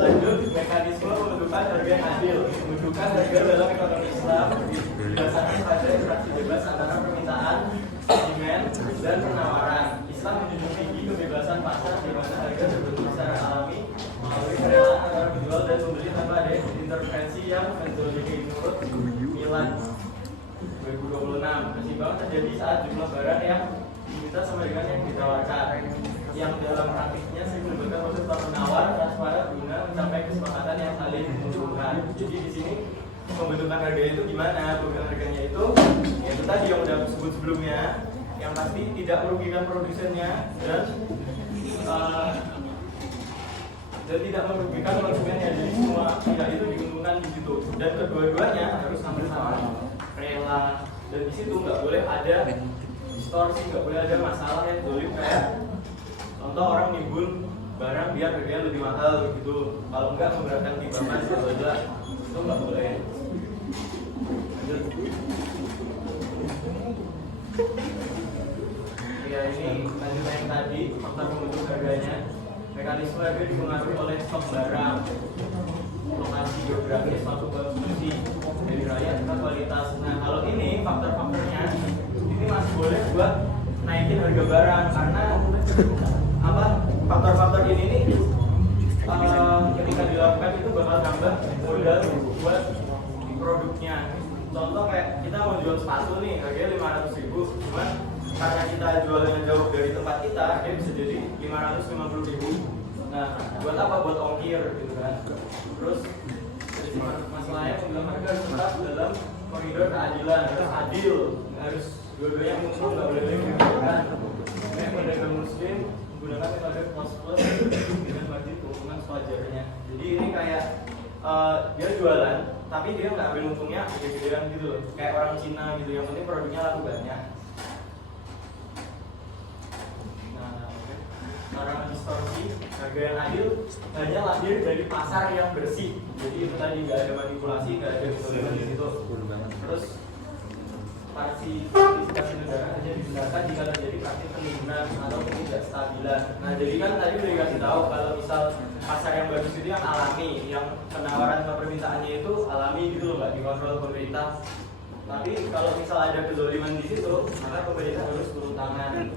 Lanjut, mekanisme pembentukan harga yang adil. Pembentukan harga dalam ekonomi Islam berdasarkan pada interaksi bebas antara permintaan, demand, dan penawaran. Islam menjunjung tinggi kebebasan pasar di mana harga terbentuk secara alami melalui kerelaan antara penjual dan pembeli tanpa ada intervensi yang menzalimi. Menurut Milan 2026, keseimbangan terjadi saat jumlah barang yang diminta sama dengan yang ditawarkan, yang dalam praktiknya sering melibatkan proses tawar-menawar transparan guna mencapai kesepakatan yang saling menguntungkan. Jadi di sini pembentukan harga itu gimana? Pembentukan harganya itu tadi yang udah sebut sebelumnya, yang pasti tidak merugikan produsennya dan tidak merugikan konsumennya. Jadi semua pihak itu diuntungkan di situ. Dan kedua-duanya harus sama-sama rela. Dan di situ nggak boleh ada distorsi, nggak boleh ada masalah yang dolim kayak contoh orang nimbun barang biar harganya lebih mahal gitu. Kalau enggak memberatkan timbangan itu nggak boleh. Ya ini lanjutan yang tadi faktor pembentuk harganya. Mekanisme harga dipengaruhi oleh stok barang, lokasi geografis, suatu konsumsi dari rakyat ke kualitas. Nah kalau ini faktor-faktornya ini masih boleh buat naikin harga barang karena apa? Faktor-faktor ini nih ketika dilakukan itu bakal nambah modal buat produknya. Contoh kayak kita mau jual sepatu nih harganya 500.000, cuman karena kita jualnya jauh dari tempat kita, dia bisa jadi 550.000. Nah, buat apa? Buat ongkir gitu kan. Terus masalahnya pembentukan harga harus tetap dalam koridor keadilan, harus adil, harus dua-duanya untung, nggak boleh kan. Kayak pedagang muslim menggunakan metode cost plus dengan margin keuntungan sewajarnya. Jadi ini kayak dia jualan, tapi dia nggak ambil untungnya gede-gedean gitu loh. Kayak orang Cina gitu, yang penting produknya laku banyak. Cara distorsi harga yang adil hanya lahir dari pasar yang bersih. Jadi itu tadi nggak ada manipulasi, nggak ada kesalahan di situ. Terus partisipasi negara hanya digunakan jika terjadi praktik penimbunan atau ketidakstabilan. Nah jadi kan tadi udah dikasih tahu kalau misal pasar yang bagus itu yang alami, yang penawaran sama permintaannya itu alami gitu loh, nggak dikontrol pemerintah. Tapi kalau misal ada kezaliman di situ, maka pemerintah harus turun tangan.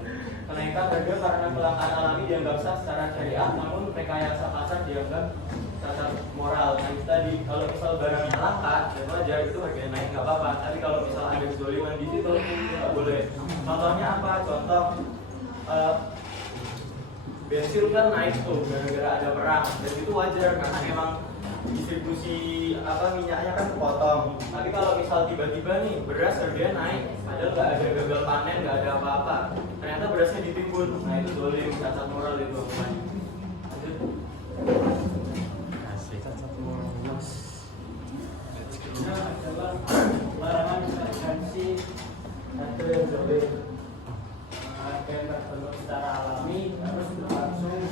Kenaikan harga karena kelangkaan alami dianggap sah secara syariat, namun rekayasa pasar dianggap cacat moral. Nah itu tadi, kalau misal barangnya langka, ya wajar itu harganya naik nggak apa-apa. Tapi kalau misal ada kezaliman di situ, nggak boleh. Contohnya apa? Contoh bensin kan naik tuh gara-gara ada perang, dan itu wajar karena emang distribusi minyaknya kan kepotong. Tapi kalau misal tiba-tiba nih beras harganya naik, padahal nggak ada gagal panen, nggak ada apa-apa, ternyata berasnya ditimbun. Nah itu dolim, cacat moral itu. Cacat moral. Nah adalah larangan intervensi harga yang dolim. Harga yang terbentuk secara alami harus berlangsung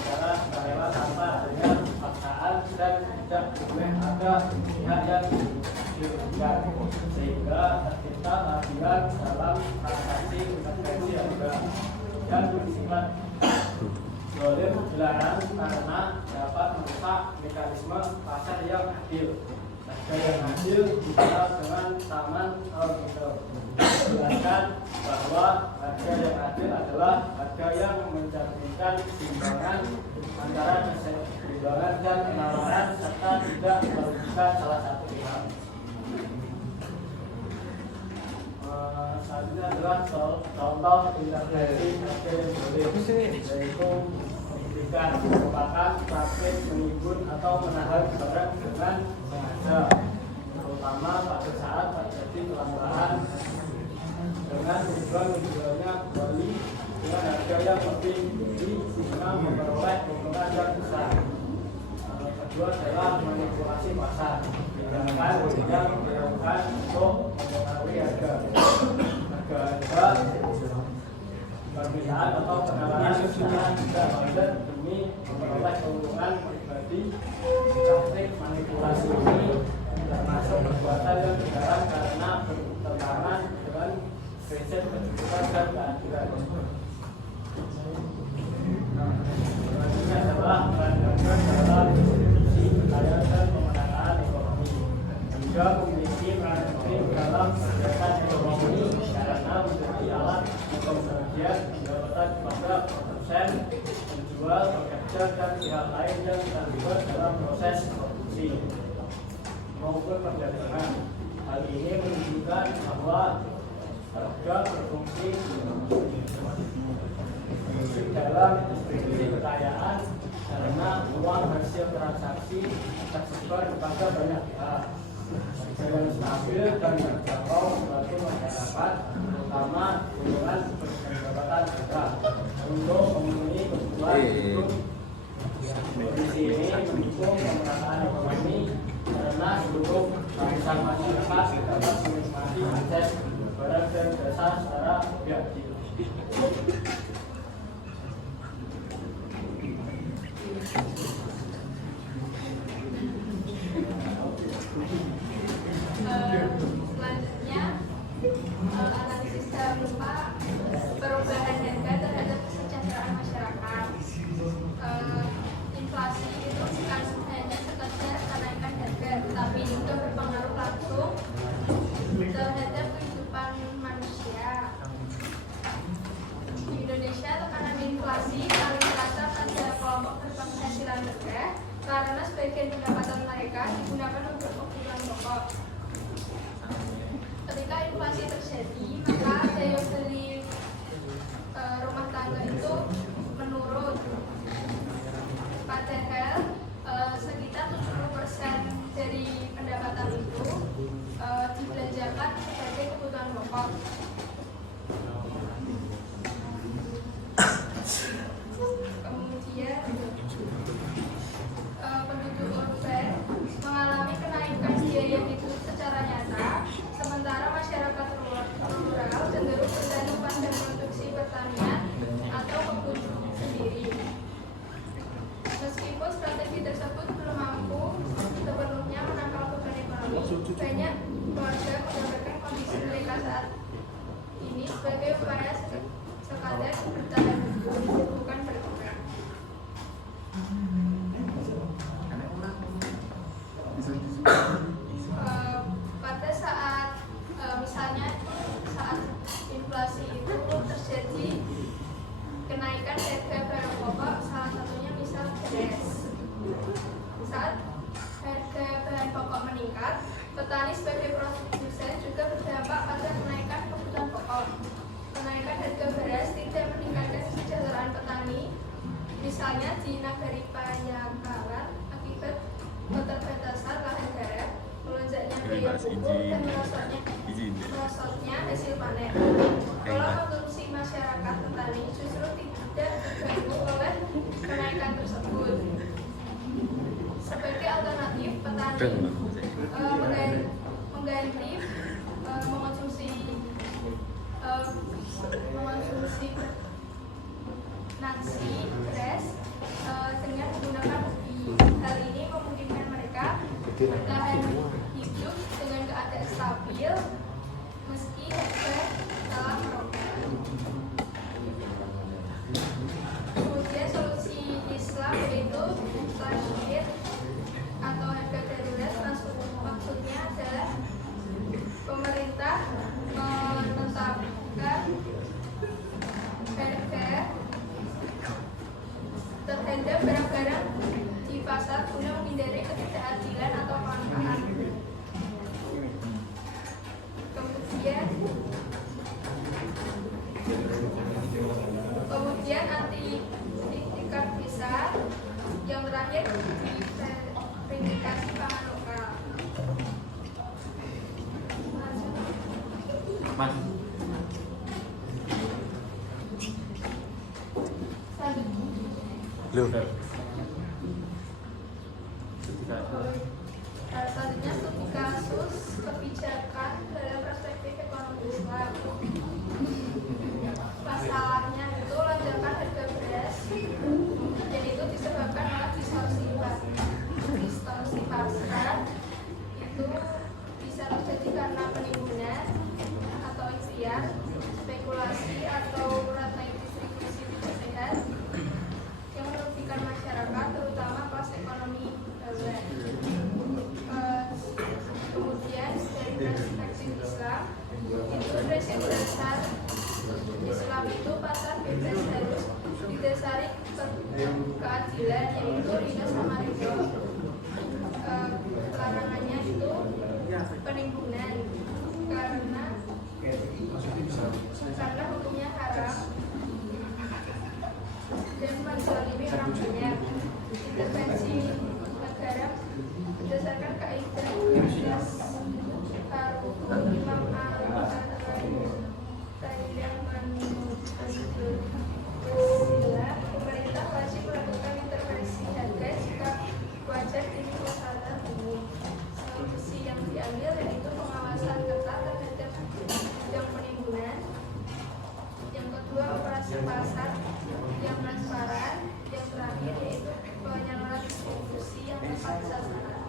secara sukarela tanpa adanya paksaan dan tidak boleh ada pihak yang dirugikan sehingga tercipta keadilan dalam transaksi intervensi harga yang bersifat dolim dilarang karena dapat merusak mekanisme pasar yang adil. Harga yang adil dikenal dengan taman gitu. Jelaskan bahwa harga yang adil adalah harga yang mencerminkan timbangan antara keseimbangan dan penawaran serta tidak merugikan salah satu pihak. Selanjutnya adalah contoh intervensi harga yang boleh, yaitu memberikan merupakan praktik menimbun atau menahan barang dengan sengaja, terutama pada saat terjadi kelangkaan dengan tujuan menjualnya kembali dengan harga yang lebih tinggi sehingga memperoleh keuntungan yang besar. Kedua adalah manipulasi pasar, tindakan yang dilakukan untuk mempengaruhi harga permintaan atau penawaran secara tidak wajar demi memperoleh keuntungan pribadi. Praktik manipulasi ini termasuk perbuatan yang dilarang karena bertentangan dengan prinsip kejujuran dan keadilan. Selanjutnya adalah melanggar dalam juga memiliki peran penting dalam meningkatkan ekonomi karena menjadi alat untuk sebagian pendapatan kepada produsen, penjual, pekerja, dan pihak lain yang terlibat dalam proses produksi maupun perdagangan. Hal ini menunjukkan bahwa harga berfungsi dalam distribusi kekayaan karena uang hasil transaksi tersebar kepada banyak pihak. Dengan stabil dan terjangkau bagi masyarakat, terutama golongan berpendapatan rendah, untuk memenuhi kebutuhan hidup. Kondisi ini mendukung pemerataan ekonomi karena seluruh lapisan masyarakat dapat menikmati akses barang dan jasa secara objektif. Selanjutnya analisis dalam berupa perubahan harga terhadap kesejahteraan masyarakat. Inflasi itu bukan hanya sekedar kenaikan harga, tetapi juga berpengaruh langsung terhadap kehidupan manusia. Di Indonesia, tekanan inflasi paling terasa pada kelompok berpenghasilan rendah karena sebagian pendapatan mereka digunakan untuk kebutuhan pokok. Ketika inflasi terjadi, maka daya beli rumah tangga itu menurun. Padahal sekitar 70% dari pendapatan itu dibelanjakan sebagai kebutuhan pokok. Kemudian penduduk urban mengalami kenaikan biaya hidup secara nyata, sementara masyarakat rural cenderung bergantung pada produksi pertanian atau kebun sendiri. Meskipun strategi tersebut belum mampu sepenuhnya menangkal beban ekonomi, banyak keluarga menggambarkan kondisi mereka saat ini sebagai upaya sekadar bertahan hidup, bukan berkembang. Pada saat misalnya saat inflasi itu terjadi kenaikan harga barang pokok, salah satunya misal beras. Saat harga bahan pokok meningkat, petani sebagai produsen juga berdampak pada kenaikan kebutuhan pokok. Kenaikan harga beras tidak meningkatkan kesejahteraan petani, misalnya di Nagari Payangkalan, akibat keterbatasan lahan garap, melonjaknya biaya pupuk, dan merosotnya hasil panen. Pola konsumsi masyarakat petani justru tidak terganggu oleh kenaikan tersebut. Sebagai alternatif, petani mengganti mengonsumsi nasi, beras dengan menggunakan ubi. Hal ini memungkinkan mereka bertahan hidup dengan keadaan stabil meski harga telah meroket. Kemudian solusi Islam yaitu tasydid atau harga darurat, maksudnya adalah pemerintah menetapkan harga terhadap barang-barang di pasar guna menghindari ketidakadilan atau kelangkaan. Kemudian anti-sindikat besar, yang terakhir vindikasi pangan lokal. Mas. Lu. Selanjutnya studi kasus kebijakan dalam perspektif ekonomi Islam. Masalahnya itu lonjakan harga beras, dan itu disebabkan oleh distorsi pasar. Itu bisa terjadi karena penimbunan atau ikhtiar, spekulasi atau rantai distribusi tidak sehat yang merugikan masyarakat, terutama kelas ekonomi bawah. Kemudian itu ridho sama ridho. Larangannya itu penimbunan karena hukumnya haram dan menzalimi orang banyak. Intervensi negara berdasarkan kaidah 12 Taruhu Imam pemerintah wajib melakukan intervensi harga jika wajar ini masalah umum. Solusi yang diambil yaitu pengawasan ketat terhadap bidang penimbunan. Yang kedua, operasi pasar yang transparan. Yang terakhir yaitu penyaluran distribusi yang tepat sasaran.